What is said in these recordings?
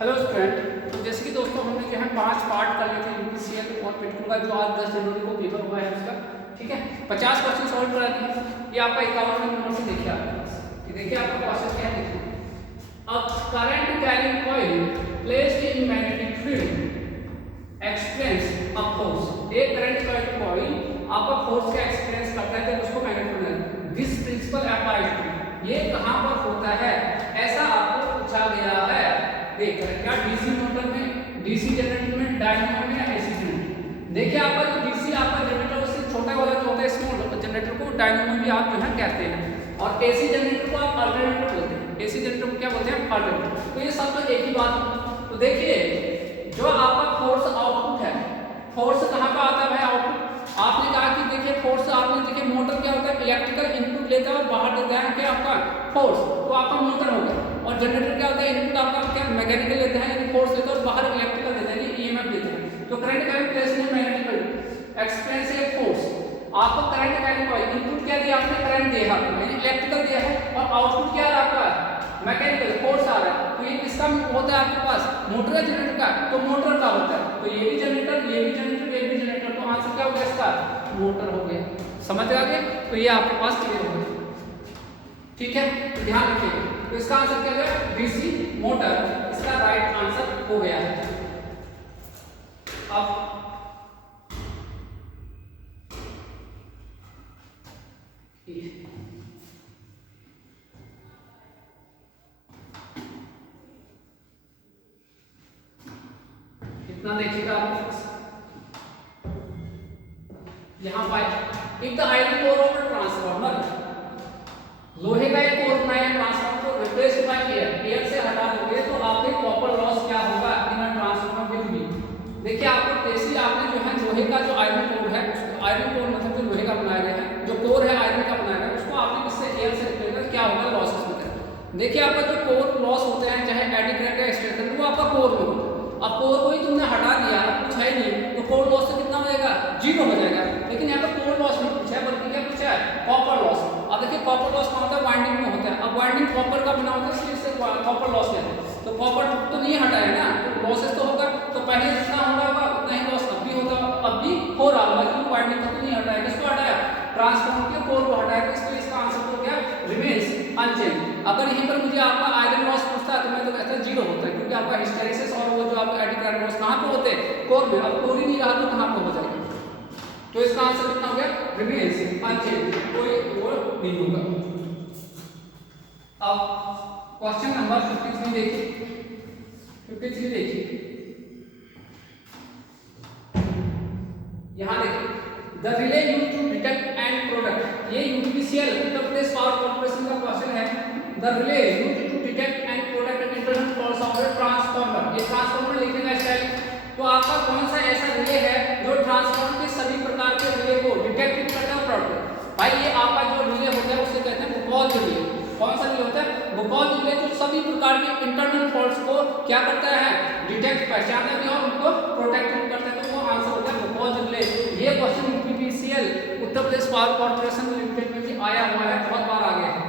Hello student. तो जैसे कि दोस्तों हमने जो है 5 पार्ट कर लिए थे यूपीसीएल और पेट्रोल का जो आज 10 जनवरी को पेपर हुआ है उसका, ठीक है। 50 क्वेश्चन सॉल्व करा दिए। ये आपका 51 नंबर से देखिए आपके पास, ये देखिए आपका क्वेश्चन क्या है, देखिए। A current carrying coil placed in magnetic field experience a force. एक करंट कॉइल आपका फोर्स का एक्सपीरियंस करता है जब उसको मैग्नेट में दिस प्रिंसिपल अप्लाइज टू। ये कहां पर होता है ऐसा आपको पूछा गया है। देख क्या डीसी मोटर में, डीसी जनरेटर में, डायनेमो में या एसी जनरेटर। देखिए आपका जो डीसी आपका जनरेटर उससे छोटा वाला जो होता है स्मॉल जनरेटर को डायनेमो भी आप जो है कहते हैं, और एसी जनरेटर को आप अल्टरनेटर बोलते हैं। एसी जनरेटर को क्या बोलते हैं? अल्टरनेटर। तो ये सब तो एक ही बात है। तो देखिए जो आपका फोर्स आउटपुट है, फोर्स कहाँ पर आता है भाई? आउटपुट। आपने कहा कि देखिए फोर्स, आपने देखिए मोटर क्या होता है? इलेक्ट्रिकल इनपुट लेता है और बाहर देता है क्या आपका फोर्स, तो आपका मोटर हो गया। और जनरेटर क्या होता है? इनपुट आपका क्या मैकेनिकल लेता है यानी फोर्स लेता है और बाहर इलेक्ट्रिकल देता है यानी ईएमएफ देता है। तो करंट कैरिंग प्लेस में मैग्नेटिकल एक्सपीरियंस है फोर्स। आपको करंट कैरिंग कॉइल इनपुट क्या दिया आपने? करंट दिया आपको यानी इलेक्ट्रिकल दिया है, और आउटपुट क्या है आपका? मैकेनिकल फोर्स आ रहा है। तो ये किसका होता है आपके पास? मोटर या जनरेटर का? तो मोटर का होता है। तो ये भी जनरेटर, ये भी जनरेटर, ये भी जनरेटर। तो आंसर क्या हो गया इसका? मोटर हो गया। समझ आ गया? तो ये आपके पास क्लियर हो गया, ठीक है। तो ध्यान रखिएगा। तो इसका आंसर क्या है? डीसी मोटर इसका राइट आंसर हो गया है। अब इतना देखिएगा आपके पास यहाँ पर एक the iron core of transformer, लोहे का एक कोर बनाया ट्रांसफार्मर को रिप्लेस बाय एयर, एयर से हटा दोगे तो आपके कॉपर लॉस क्या होगा इन अ ट्रांसफार्मर विल बी। देखिए आपको कैसे आपने जो है लोहे का जो आयरन कोर है, आयरन कोर मतलब जो लोहे का बनाया गया है, जो कोर है आयरन का बनाया गया है, उसको आपने किससे? एयर से रिप्लेस कर, क्या होगा? लॉसेस होते हैं। देखिए आपका जो कोर लॉस होते हैं चाहे एडी करंट या स्ट्रेंथ, वो आपका कोर में होता है। अब कोर को ही तुमने हटा दिया, कुछ है नहीं, तो कोर लॉस से कितना हो जाएगा? 0 हो जाएगा। लेकिन यहाँ पर कोर लॉस नहीं पूछा है बल्कि क्या पूछा है? Copper loss. अब देखिए कॉपर लॉस कहाँ होता है? वाइंडिंग में होता है। अब वाइंडिंग कॉपर का बना होता है इसलिए इससे कॉपर लॉस लेते हैं। तो कॉपर तो नहीं हटाया ना, तो लॉसेस तो होगा। तो पहले जितना हो रहा होगा उतना ही लॉस अब भी होगा, अब भी हो रहा होगा क्योंकि वाइंडिंग को तो नहीं हटाया। किसको हटाया? ट्रांसफार्मर के कोर को हटाया। इसलिए इसका आंसर हो गया रिमेन्स अनचेंज। अगर यहीं पर मुझे आपका आयरन लॉस पूछता है तो मैं तो कहता 0 होता है, क्योंकि आपका हिस्टेरेसिस और वो जो आपका एडी करंट लॉस कहाँ पे होते हैं? कोर में। अब कोर ही नहीं रहा तो कहाँ पे हो जाएगा? तो इसका आंसर कितना हो गया? रिमेन्स अनचेंज, कोई वो नहीं होगा। अब क्वेश्चन नंबर 53 देखिए, 53 देखिए। यहां देखिए the relay used to detect and product, ये UPCL Uttar Pradesh power corporation का क्वेश्चन है। The relay used to detect and product internal faults of a transformer, ये ट्रांसफार्मर लिखने का स्टाइल। तो आपका कौन सा ऐसा रिले है जो ट्रांसफार्मर के सभी प्रकार के रिले को डिटेक्ट करता है? प्रोडक्ट भाई ये आपका जो रिले होता है उसे कहते हैं बुकॉल रिले। कौन सा रिले होता है? बुकॉल रिले, जो सभी प्रकार के इंटरनल फॉल्ट्स को क्या करता है? डिटेक्ट, पहचानता भी और उनको प्रोटेक्ट करता है। तो वो आंसर होता है बुकॉल रिले। ये question UPCL Uttar Pradesh power corporation limited में भी आया हुआ है, बहुत बार आ गया है,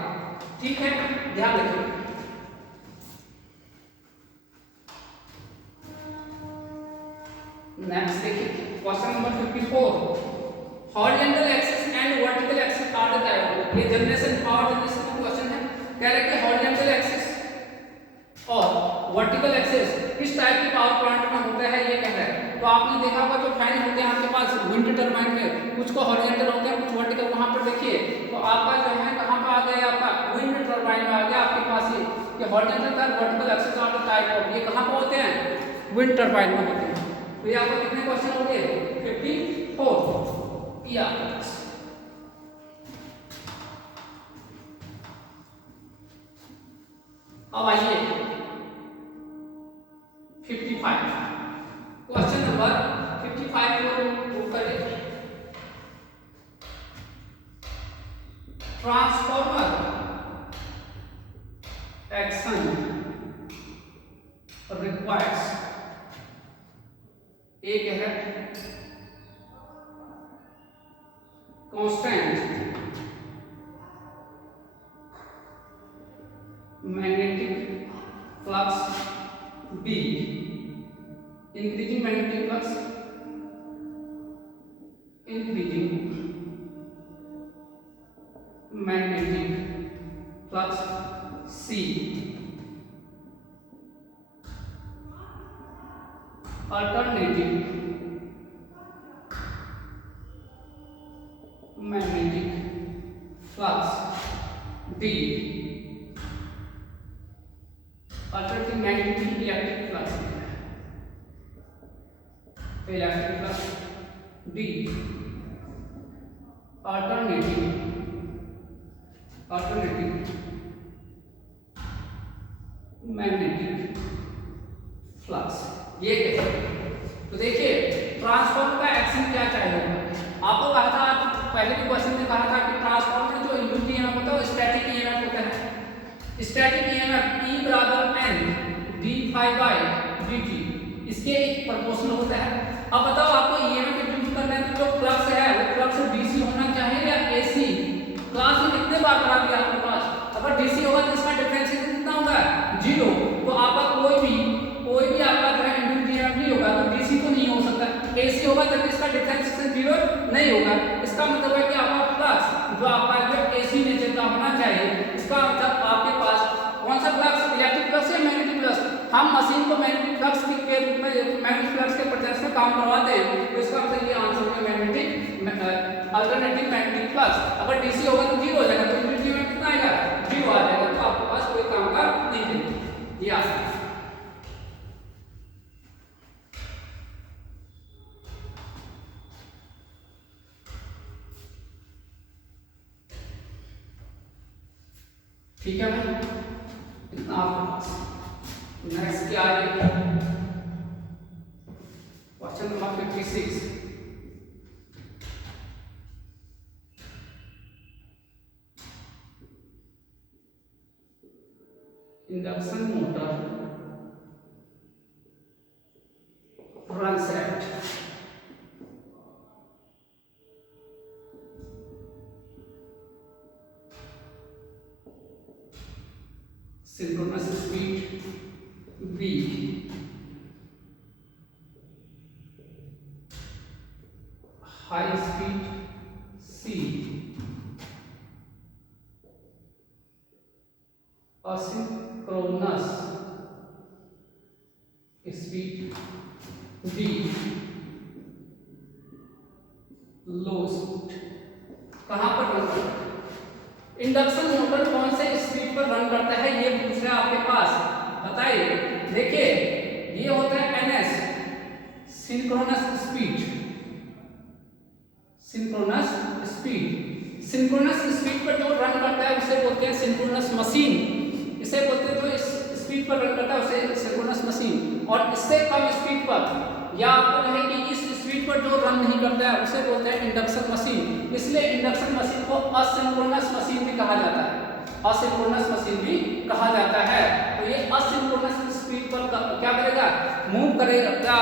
ठीक है। ध्यान रखिए। नेक्स्ट देखिए question number 54। Horizontal axis and vertical axis are the type, ये जनरेशन पावर जनरेशन का क्वेश्चन है। कह रहे हैं हॉरिजॉन्टल एक्सिस और वर्टिकल एक्सिस किस टाइप के पावर प्लांट में होता है ये कह रहा है। तो आपने देखा होगा जो फैन होते हैं आपके पास विंड टरबाइन में, कुछ को हॉरिजॉन्टल होते हैं कुछ वर्टिकल। वहां पर देखिए तो आपका जो है कहां पे आ गया? आपका विंड टरबाइन में आ गया आपके पास ये हॉरिजॉन्टल और vertical axis are the type of, ये कहां पे होते हैं? विंड टरबाइन में होते हैं। तो ये आपको कितने क्वेश्चन हो गए? 54 या। अब आइए 55, क्वेश्चन नंबर 55 को बुक करें। ट्रांसफार्मर एक्शन रिक्वायर्स, एक है constant magnetic flux B increasing magnetic flux, increasing magnetic flux. C alternating magnetic flux. D alternating magnetic electric flux. Electric flux. D alternating magnetic flux. ये कैसे? तो देखिए transformer का action क्या चाहिए होगा। आपको कहा था पहले के क्वेश्चन में कहा था कि ट्रांसफॉर्मर में जो इंड्यूस्ड ईएमएफ होता है वो स्टैटिक ईएमएफ होता है। स्टैटिक ईएमएफ E बराबर n d∅dt इसके एक प्रोपोर्शनल होता है। अब बताओ आपको ईएमएफ इंड्यूस करना है तो जो फ्लक्स है वो फ्लक्स डीसी होना चाहिए या एसी? क्लास में कितने बार करा दिया आपके पास, अगर डीसी होगा तो इसका डिफरेंशिएशन कितना होगा? 0। तो आपका कोई भी आपका जो है इंड्यूस्ड ईएमएफ नहीं होगा तो डीसी तो नहीं हो सकता। एसी होगा तब इसका डिफरेंशिएशन 0 नहीं होगा। इसका मतलब है कि आपका फ्लक्स जो आपका जो एसी नेचर का होना चाहिए, इसका मतलब आपके पास कौन सा फ्लक्स, इलेक्ट्रिक फ्लक्स या मैग्नेटिक फ्लक्स? हम मशीन को मैग्नेटिक फ्लक्स के रूप में मैग्नेटिक फ्लक्स के प्रेजेंस में काम करवाते हैं तो इसका मतलब ये आंसर है मैग्नेटिक अल्टरनेटिव मैग्नेटिक फ्लक्स। अगर डीसी होगा तो 0 हो जाएगा तो इंड्यूस्ड ईएमएफ कितना आएगा? 0 आ जाएगा। तो आपके पास कोई काम का नहीं है। ये आंसर ठीक है भाई, इतना आपके पास। नेक्स्ट क्या है? Question number 56। Induction motor runs at synchronous speed v, high speed c, asynchronous speed d, low speed। कहां पर रन करता है? इंडक्शन मोटर कौन से स्पीड पर रन करता है ये पूछ रहा है आपके पास, बताइए। देखिए ये होता है ns synchronous speed. Synchronous speed पर जो रन करता है उसे बोलते हैं सिंक्रोनस मशीन। इसे बोलते हैं जो इस स्पीड पर रन करता है उसे सिंक्रोनस मशीन। और इससे कम स्पीड पर या आपको कहे कि इस स्पीड पर जो रन नहीं करता है उसे बोलते हैं इंडक्शन मशीन। इसलिए इंडक्शन मशीन को असिंक्रोनस मशीन भी कहा जाता है। असिंक्रोनस मशीन भी कहा जाता है। तो ये असिंक्रोनस स्पीड पर क्या करेगा? मूव करेगा, क्या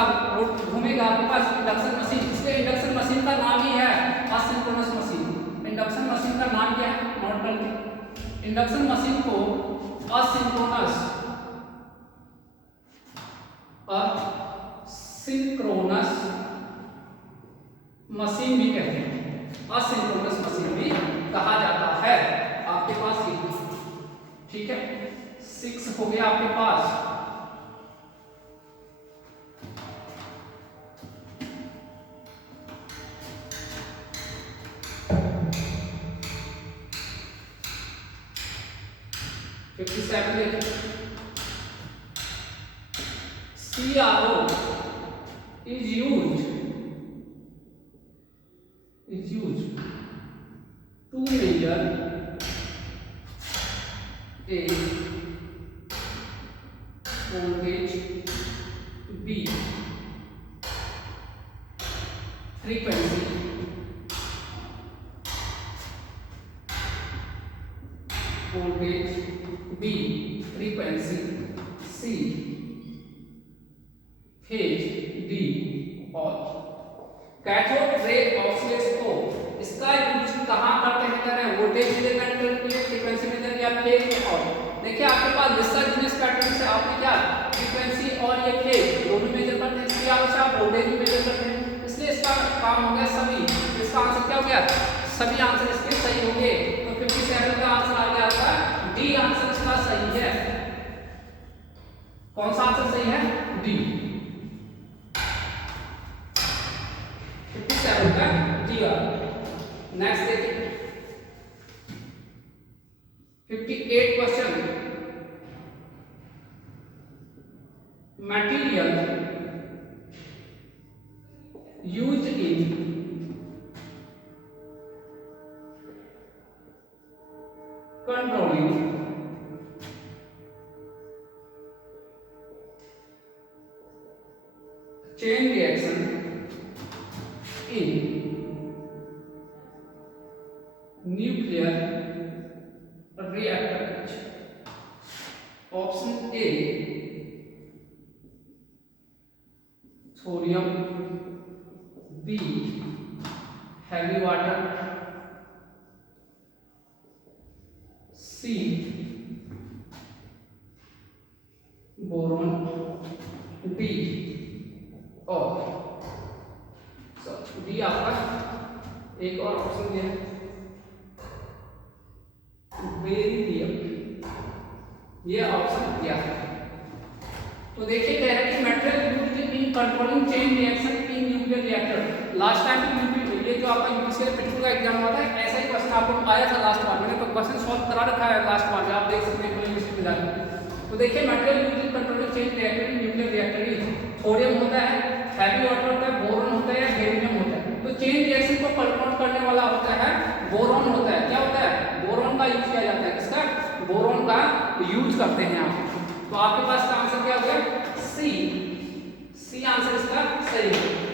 घूमेगा आपके पास इंडक्शन मशीन। इसलिए इंडक्शन मशीन का नाम ही है असिंक्रोनस मशीन। इंडक्शन मशीन का नाम क्या है? नोट करके इंडक्शन मशीन को असिंक्रोनस मशीन भी कहते हैं। असिंक्रोनस मशीन भी कहा जाता है। आपके पास ये ठीक है। 6 हो गया आपके पास। CRO is used to measure a voltage B, frequency voltage B, frequency C, phase D और कैथोड रे ऑसिलोस्कोप। इसका यूज कहां करते हैं? करें वोल्टेज मेजरमेंट के लिए, फ्रीक्वेंसी मेजर या फेज और। देखिए आपके पास वर्साटाइल पैटर्न से आपने क्या फ्रीक्वेंसी और काम हो गया सभी, इसका आंसर क्या हो गया, सभी आंसर इसके सही होंगे। तो 57 का आंसर आ गया आपका डी आंसर इसका सही है। कौन सा आंसर सही है, डी। 57 का डी आ। नेक्स्ट देखिए 58 question, material used in controlling chain reaction in nuclear reactor. Option A thorium, B heavy water, C boron, D और डी आपका एक और ऑप्शन दिया है बेरिलियम, ये ऑप्शन दिया है। तो देखिए कह रहे हैं कि material used in controlling chain reaction in nuclear reactor. Last time ये जो आपका यूपीसीएल पेट्रोल का एग्जाम हुआ था, ऐसा ही क्वेश्चन आपको आया था लास्ट बार, मैंने तो क्वेश्चन सॉल्व करा रखा है लास्ट बार, आप देख सकते हैं यूनिवर्सिटी में जाकर। तो देखिए material used in controlling chain reactor in nuclear reactor, thorium होता है, हैवी वाटर होता है, बोरॉन होता है या बेरिलियम होता है। तो चेन रिएक्शन को कंट्रोल करने वाला होता है बोरॉन होता है। क्या होता है, बोरॉन का यूज किया जाता है। किसका, बोरॉन का यूज करते हैं आप। तो आपके पास का आंसर क्या हो गया, सी। सी आंसर इसका सही है।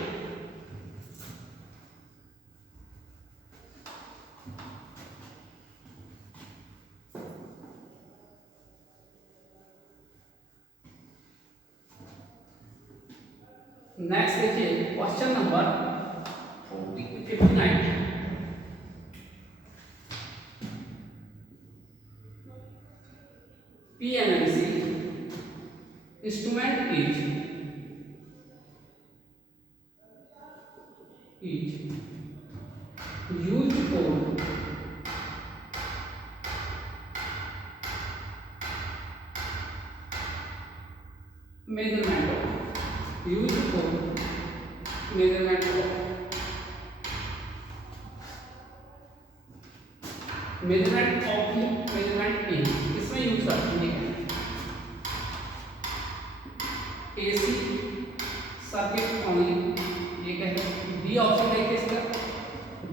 नेक्स्ट देखिए question number 59, PNMC instrument is used for measurement of, used for measurement of, measurement of की मेजरमेंट इन, इसमें यूज करते हैं एसी सर्किट ओनली, ये कहते हैं। बी ऑप्शन देखिए इसका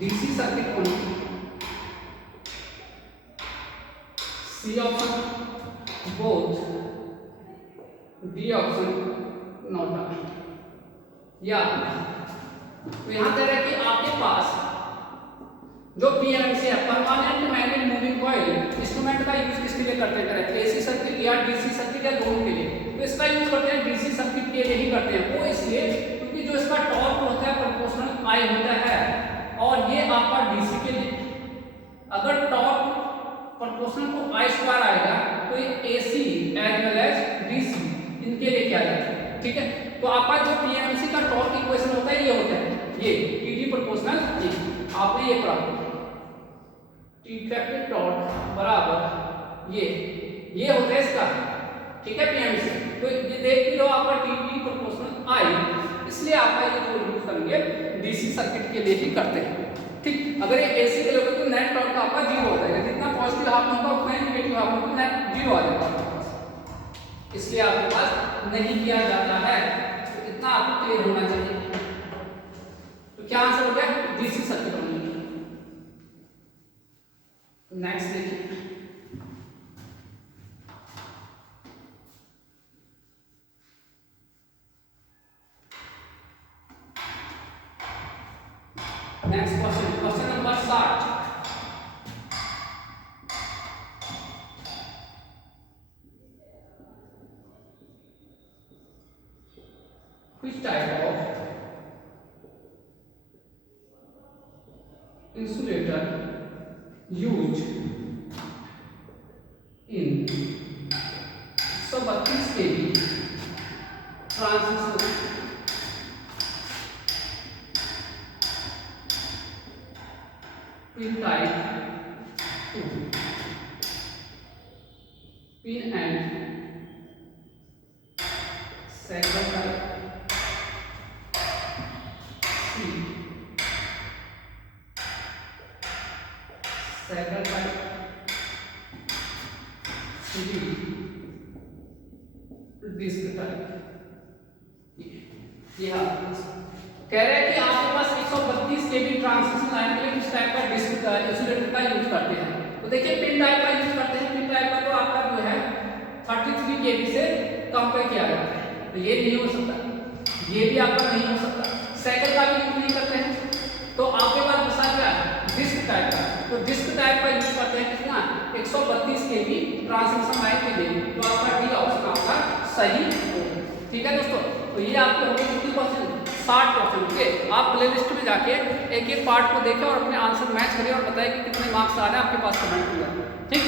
DC circuit only, C option both, D option not. या तो यहां कह रहा है कि आपके पास जो पीएमसी है, permanent magnet moving coil, instrument का यूज किसके लिए करते हैं, एसी सर्किट या डीसी सर्किट या दोनों के लिए। तो इसका यूज करते हैं डीसी सर्किट के लिए ही करते हैं। वो इसलिए क्योंकि जो इसका टॉर्क होता है प्रोपोर्शनल आई होता है, और ये आपका डीसी के लिए अगर torque proportional to I square आएगा तो ये AC as well as DC इनके लिए क्या जाता है। ठीक है, तो आपका जो पीएमसी का टॉर्क इक्वेशन होता है ये होता है ये टीडी प्रोपोर्शनल ई, आपने ये पढ़ा टी इफेक्टिव टॉर्क बराबर ये होता है इसका। ठीक है, पीएमसी तो ये देख भी लो आपका टीडी प्रोपोर्शनल आई, इसलिए आपका ये जो यूज करेंगे डीसी सर्किट के लिए ही करते हैं। ठीक, अगर ये एसी के लोगे तो नेट टॉर्क आपका जीरो हो जाएगा, जितना पॉजिटिव हाफ होगा उतना ही नेगेटिव हाफ होगा, नेट जीरो आ जाएगा आपके पास, इसलिए आपके पास नहीं किया जाता है। तो इतना आपको क्लियर होना चाहिए। तो क्या आंसर हो गया, डीसी सर्किट होंगे। नेक्स्ट देखिए next question, question number 60, which type of insulator used in 132 kV transmission pin type 2, pin and shackle type C, shackle type C, disc type. ये कह रहे हैं कि आपके पास 132 केबी ट्रांसमिशन लाइन के लिए किस टाइप का डिस्क इंसुलेटर का यूज करते हैं। तो देखिए पिन टाइप का यूज करते हैं। पिन टाइप का तो आपका जो है 33 केबी से कम पे किया जाता है, तो ये नहीं हो सकता, ये भी आपका नहीं हो सकता। साइकिल का भी यूज नहीं करते हैं, तो आपके पास बचा क्या है डिस्क टाइप का। तो डिस्क टाइप का यूज करते हैं कितना 132 केबी ट्रांसमिशन लाइन के लिए। तो आपका डी ऑप्शन आपका सही होगा। ठीक है दोस्तों, तो ये आपके होंगे कितने क्वेश्चन 60%। ओके, आप प्ले लिस्ट में जाके एक एक पार्ट को देखें और अपने आंसर मैच करिए और बताएं कि कितने मार्क्स आ रहे हैं आपके पास कमेंट किया। ठीक।